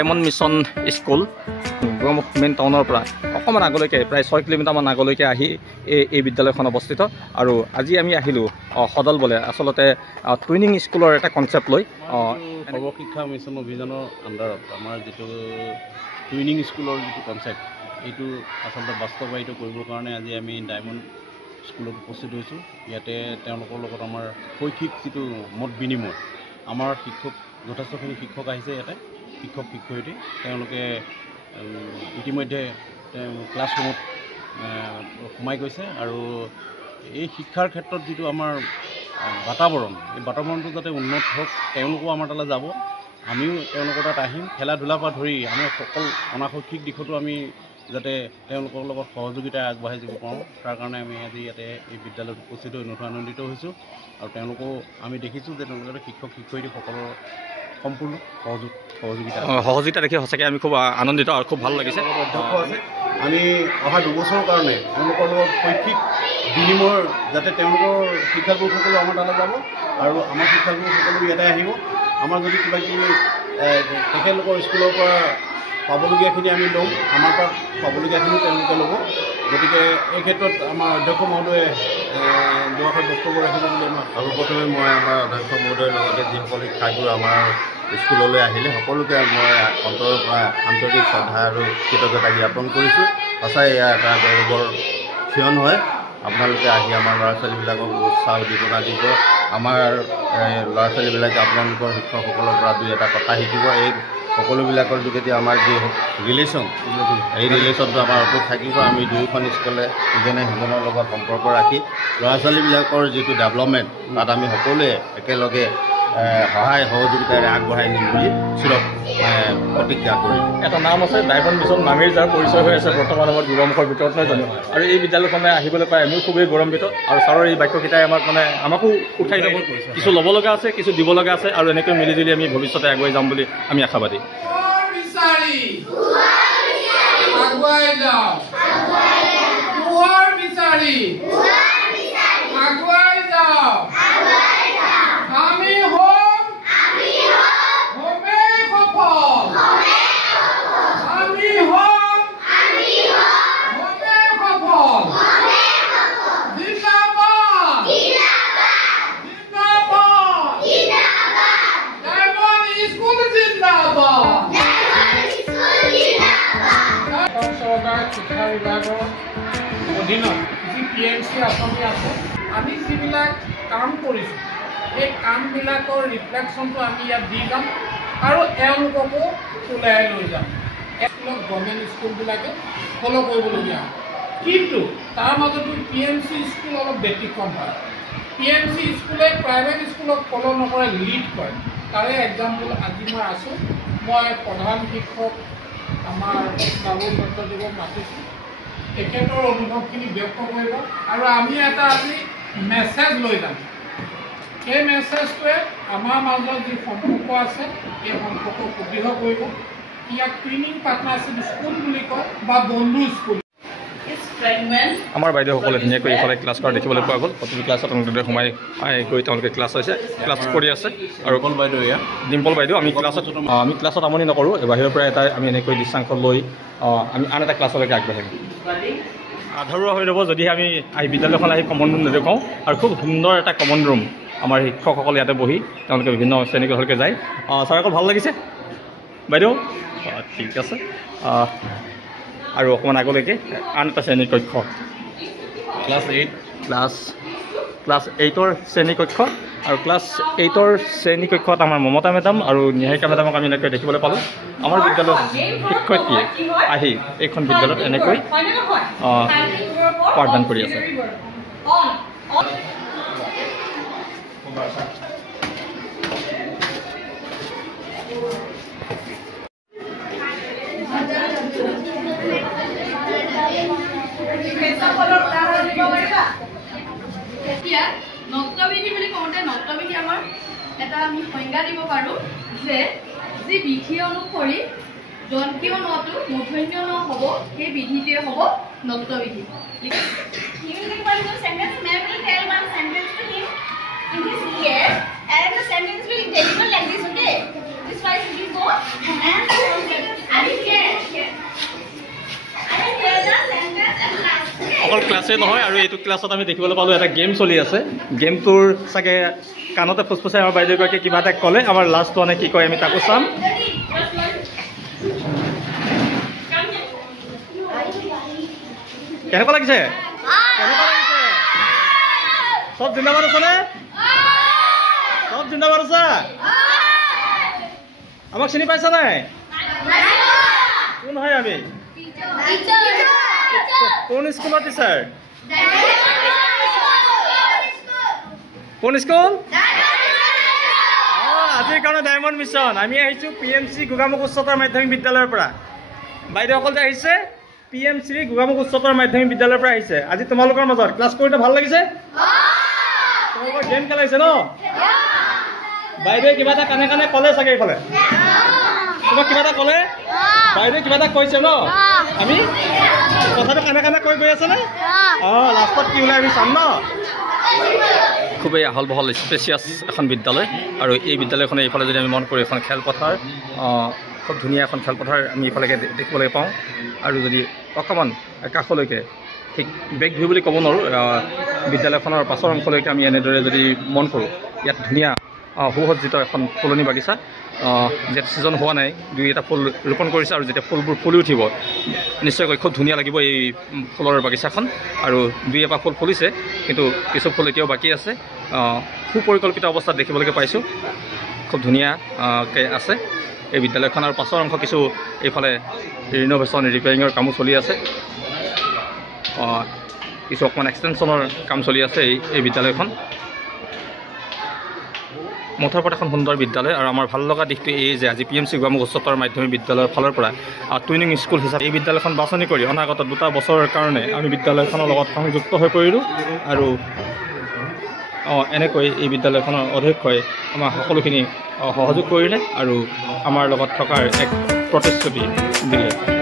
Diamond mission school গড়মুখ main টাউনৰ পৰা অকণমান আগলৈকে প্ৰায় 6 কিলোমিটাৰমান আগলৈকে আহি এই বিদ্যালয়খন অৱস্থিত। আৰু আজি আমি আহিলোঁ সদল বলে আচলতে টুইনিং স্কুলৰ এটা কনচেপ্ট লৈ সৰ্বশিক্ষা মিছন অভিযানৰ আণ্ডাৰত আমাৰ যিটো টুইনিং স্কুলৰ যিটো কনচেপ্ট এইটো আচলতে বাস্তৱায়িত কৰিবৰ কাৰণে আজি আমি ডায়মণ্ড স্কুলত উপস্থিত হৈছোঁ। ইয়াতে তেওঁলোকৰ লগত আমাৰ শৈক্ষিক যিটো মত বিনিময়, আমাৰ শিক্ষক যথেষ্টখিনি শিক্ষক আহিছে ইয়াতে, শিক্ষক শিক্ষয়িত্ৰী তেওঁলোকে ইতিমধ্যে ক্লাছৰুমত সোমাই গৈছে। আৰু এই শিক্ষাৰ ক্ষেত্ৰত যিটো আমাৰ বাতাবৰণ, এই বাতাবৰণটো যাতে উন্নত হওক, তেওঁলোকো আমাৰ তালৈ যাব, আমিও তেওঁলোকৰ তাত আহিম। খেলা ধূলাৰ পৰা ধৰি আমি সকলো অনাশৈক্ষিক দিশতো আমি যাতে তেওঁলোকৰ লগত সহযোগিতা আগবাঢ়ি যাব পাৰোঁ, তাৰ কাৰণে আমি আজি ইয়াতে এই বিদ্যালয়ত উপস্থিত হৈ নথৈ আনন্দিত হৈছোঁ। আৰু তেওঁলোকো আমি দেখিছোঁ যে তেওঁলোকে শিক্ষক শিক্ষয়িত্ৰীসকলৰ সম্পূৰ্ণ সহযোগিতা দেখি সঁচাকৈ আমি খুব আনন্দিত আৰু খুব ভাল লাগিছে। অধ্যক্ষ আছে, আমি অহা 2 বছৰৰ কাৰণে তেওঁলোকৰ লগত শৈক্ষিক বিনিময়ৰ যাতে তেওঁলোকৰ শিক্ষাগুৰুসকলো আমাৰ তালৈ যাব আৰু আমাৰ শিক্ষাগুৰুসকলো ইয়াতে আহিব। আমাৰ যদি কিবা কিবি তেখেতলোকৰ স্কুলৰ পৰা পাবলগীয়াখিনি আমি ল'ম, আমাৰ পৰা পাবলগীয়াখিনি তেওঁলোকে ল'ব। গতিকে এই ক্ষেত্ৰত আমাৰ অধ্যক্ষ মহোদয়ে দুআষাৰ বক্তব্য ৰাখিব বুলি আমাৰ সৰ্বপ্ৰথমে মই আমাৰ অধ্যক্ষ মহোদয়ৰ লগতে যিসকল শিক্ষাগুৰু আমাৰ স্কুললৈ আহিলে সকলোকে মই অন্তৰৰ পৰা আন্তৰিক শ্ৰদ্ধা আৰু কৃতজ্ঞতা জ্ঞাপন কৰিছোঁ। সঁচাই এয়া এটা গৌৰৱৰ ক্ষণ হয়। আপোনালোকে আহি আমাৰ ল'ৰা ছোৱালীবিলাকক উৎসাহ উদ্দীপনা দিব, আমাৰ ল'ৰা ছোৱালীবিলাকে আপোনালোকৰ শিক্ষকসকলৰ পৰা 2-এটা কথা শিকিব। এই সকলোবিলাকৰ যোগেদি আমাৰ যি ৰিলেশ্যন, এই ৰিলেশ্যনটো আমাৰ অটুট থাকিব। আমি দুয়োখন স্কুলে ইজনে সিজনৰ লগত সম্পৰ্ক ৰাখি ল'ৰা ছোৱালীবিলাকৰ যিটো ডেভেলপমেণ্ট তাত আমি সকলোৱে একেলগে সহায় সহযোগিতাৰে আগবঢ়াই নিম বুলি প্ৰতিজ্ঞা কৰিম। এটা নাম আছে ডায়মণ্ড মিছন, নামেই যাৰ পৰিচয় হৈ আছে বৰ্তমান সময়ত যুৱমুখৰ ভিতৰত, নহয় জানো? আৰু এই বিদ্যালয়খনে আহিবলৈ পাই আমিও খুবেই গৌৰৱান্বিত। আৰু ছাৰৰ এই বাক্যকেইটাই আমাকো উঠাই যাব, কিছু ল'ব লগা আছে, কিছু দিব লগা আছে, আৰু এনেকৈ মিলিজুলি আমি ভৱিষ্যতে আগুৱাই যাম বুলি আমি আশাবাদী। শিক্ষা বিভাগৰ অধীনত যি PMC আঁচনি আছে, আমি যিবিলাক কাম কৰিছোঁ সেই কামবিলাকৰ ৰিফ্লেকশ্যনটো আমি ইয়াত দি যাম আৰু এওঁলোককো ওলাই লৈ যাম। স্কুলত গভৰ্ণমেণ্ট স্কুলবিলাকে ফ'ল' কৰিবলগীয়া হয়, কিন্তু তাৰ মাজতো PMC স্কুল অলপ ব্যতিক্ৰম হয়। PMC স্কুলে প্ৰাইভেট স্কুলক ফ'ল' নকৰে, লিড কৰে। তাৰে এক্সাম্পল আজি মই আছোঁ, মই প্ৰধান শিক্ষক আমাৰ বাবু ভট্টদেৱক মাতিছোঁ, তেখেতৰ অনুভৱখিনি ব্যক্ত কৰিব আৰু আমি এটা আজি মেছেজ লৈ যাম। সেই মেছেজটোৱে আমাৰ মাজত যি সম্পৰ্ক আছে এই সম্পৰ্ক সুদৃঢ় কৰিব। ইয়াক টুইনিং পাৰ্টনাৰশ্বিপ স্কুল বুলি কয় বা বন্ধু স্কুল। আমাৰ বাইদেউসকলে ধুনীয়াকৈ এইফালে ক্লাছ কৰা দেখিবলৈ পোৱা গ'ল। প্ৰতিটো ক্লাছত তেওঁলোকে সোমাই গৈ তেওঁলোকে ক্লাছ কৰি আছে। আৰু ডিম্পল বাইদেউ আমি ক্লাছত আমনি নকৰোঁ, বাহিৰৰ পৰা আমি এনেকৈ দৃশ্যাংশ লৈ আমি আন এটা ক্লাছলৈকে আগবাঢ়িম। আধৰুৱা হৈ ৰ'ব যদিহে আমি বিদ্যালয়খন আহি কমন ৰুম নেদেখাওঁ। আৰু খুব সুন্দৰ এটা কমন ৰুম, আমাৰ শিক্ষকসকল ইয়াতে বহি তেওঁলোকে বিভিন্ন শ্ৰেণীকোঠালৈকে যায়। ছাৰ আকৌ ভাল লাগিছে বাইদেউ? ঠিক আছে। আৰু অকণমান আগলৈকে আন এটা শ্ৰেণীৰ কক্ষ, ক্লাছ 8ৰ শ্ৰেণী কক্ষ। আৰু ক্লাছ 8ৰ শ্ৰেণী কক্ষত আমাৰ মমতা মেডাম আৰু নিহাৰিকা মেডামক আমি এনেকৈ দেখিবলৈ পালোঁ। আমাৰ বিদ্যালয়ৰ শিক্ষয়িত্ৰীয়ে আহি এইখন বিদ্যালয়ত এনেকৈ পাঠদান কৰি আছে। এতিয়া নৃত্যবিধি বুলি কওঁতে নৃত্যবিধি আমাৰ এটা আমি সংজ্ঞা দিব পাৰোঁ যে যি বিধি অনুসৰি দন্তীয় নটো মূৰ্ধন্য ন হ'ব, সেই বিধিটোৱে হ'ব নৃত্যবিধি। And the sentence will deliver like this, okay? This wise will go and I will hear. I will hear the sentence and last. অকল ক্লাছে নহয় আৰু এইটো ক্লাছত আমি দেখিবলৈ পালোঁ এটা গেম চলি আছে গেমটোৰ চাগে কাণতে ফুচফুচাই আমাৰ বাইদেউগৰাকীয়ে কিবা এটা ক'লে আমাৰ লাষ্ট ওৱানে কি কয় আমি তাকো চাম কেনেকুৱা লাগিছে কেনেকুৱা লাগিছে চব জিন্দাবাদ আছেনে চব জিন্দাবাদ আছে আমাক চিনি পাইছা নাই কোন হয় আমি কোন স্কুলৰ টিচাৰ কোন স্কুল আজিৰ কাৰণে ডায়মণ্ড মিছন আমি আহিছোঁ PMC গোগামুখ উচ্চতৰ মাধ্যমিক বিদ্যালয়ৰ পৰা বাইদেউসকল যে আহিছে PMC গোগামুখ উচ্চতৰ মাধ্যমিক বিদ্যালয়ৰ পৰা আহিছে আজি তোমালোকৰ মাজত ক্লাছ কৰোঁতে ভাল লাগিছে তোমালোকৰ গেম খেলাইছে ন বাইদেৱে কিবা এটা কাণে কাণে ক'লে চাগে এইফালে তোমাক কিবা এটা ক'লে বাইদেৱে কিবা এটা কৈছে ন আমি কথাটো কাণে কাণে কৈ গৈ আছেনে লাষ্টত কি ওলাই আমি চাম ন খুবেই আহল বহল স্পেচিয়াছ এখন বিদ্যালয় আৰু এই বিদ্যালয়খনে এইফালে যদি আমি মন কৰোঁ এখন খেলপথাৰ খুব ধুনীয়া এখন খেলপথাৰ আমি এইফালেকে দেখিবলৈ পাওঁ আৰু যদি অকণমান কাষলৈকে ঠিক বেগ ভিউ বুলি ক'ব নোৱাৰোঁ বিদ্যালয়খনৰ পাছৰ অংশলৈকে আমি এনেদৰে যদি মন কৰোঁ ইয়াত ধুনীয়া সুসজ্জিত এখন ফুলনি বাগিচা যিহেতু ছিজন হোৱা নাই দুই এটা ফুল ৰোপণ কৰিছে আৰু যেতিয়া ফুলবোৰ ফুলি উঠিব নিশ্চয়কৈ খুব ধুনীয়া লাগিব এই ফুলৰ বাগিচাখন আৰু দুই এপাহ ফুল ফুলিছে কিন্তু কিছু ফুল এতিয়াও বাকী আছে সুপৰিকল্পিত অৱস্থাত দেখিবলৈ পাইছোঁ খুব ধুনীয়াকৈ আছে এই বিদ্যালয়খন আৰু পাছৰ অংশ কিছু এইফালে ৰিন'ভেশ্যন ৰিপেয়াৰিঙৰ কামো চলি আছে কিছু অকণমান এক্সটেনশ্যনৰ কাম চলি আছে এই বিদ্যালয়খন মুঠৰ ওপৰত এখন সুন্দৰ বিদ্যালয় আৰু আমাৰ ভাল লগা দিশটো এই যে আজি PMC গোগামুখ উচ্চতৰ মাধ্যমিক বিদ্যালয়ৰ ফালৰ পৰা টুইনিং স্কুল হিচাপে এই বিদ্যালয়খন বাছনি কৰি অনাগত 2 বছৰৰ কাৰণে আমি বিদ্যালয়খনৰ লগত সংযুক্ত হৈ পৰিলোঁ আৰু এনেকৈ এই বিদ্যালয়খনৰ অধ্যক্ষই আমাৰ সকলোখিনি সহযোগ কৰিলে আৰু আমাৰ লগত থকাৰ এক প্ৰতিশ্ৰুতি দিলে